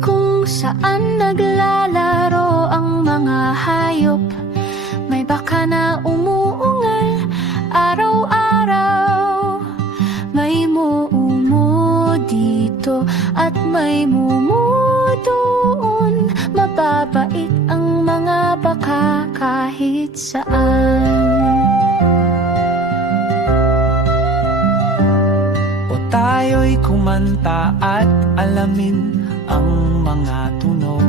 kung saan naglalaro ang mga hayop. May baka na umuungal araw-araw. May mumu dito at may mumu doon. Mababait ang mga baka kahit saan. Tayo'y kumanta at alamin ang mga tunog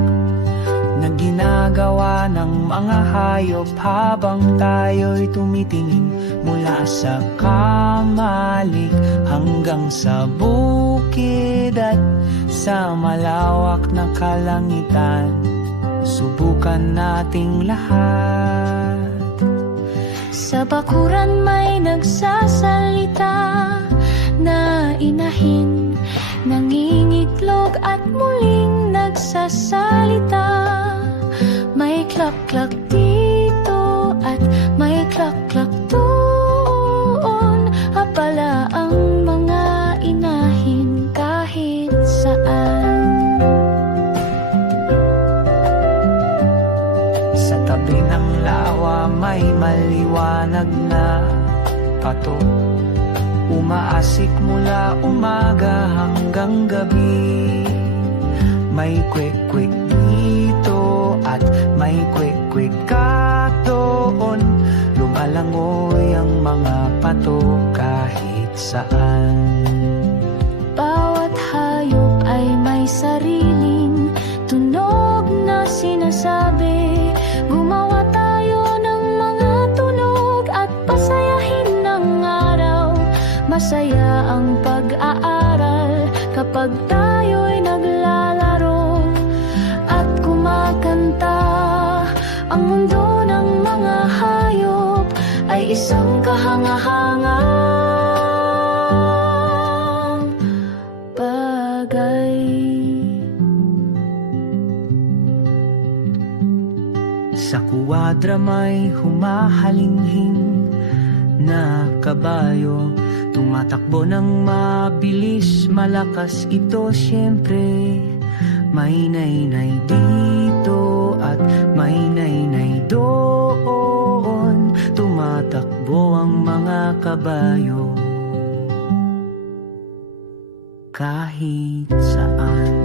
na ginagawa ng mga hayop habang tayo'y tumitingin mula sa kamalik hanggang sa bukid at sa malawak na kalangitan. Subukan nating lahat. Sa bakuran may nagsasalita nagsasalita May klak-klak dito at may klak-klak doon. Abala ang mga inahin kahit saan. Sa tabi ng lawa may maliwanag na pato. Umaasik mula umaga hanggang gabi May kwek-kwek dito at may kwek-kwek ka Lumalangoy ang mga pato kahit saan. Bawat hayop ay may sariling tunog na sinasabi. Gumawa tayo ng mga tunog at pasayahin ng araw. Masaya ang pag-aaral kapag tayo'y naglalaro Ang mundo ng mga hayop ay isang kahangahangang bagay. Sa kuwadra may humahalinghing na kabayo Tumatakbo ng mabilis, malakas ito. Siyempre May nainay dito at kabayo kahit saan.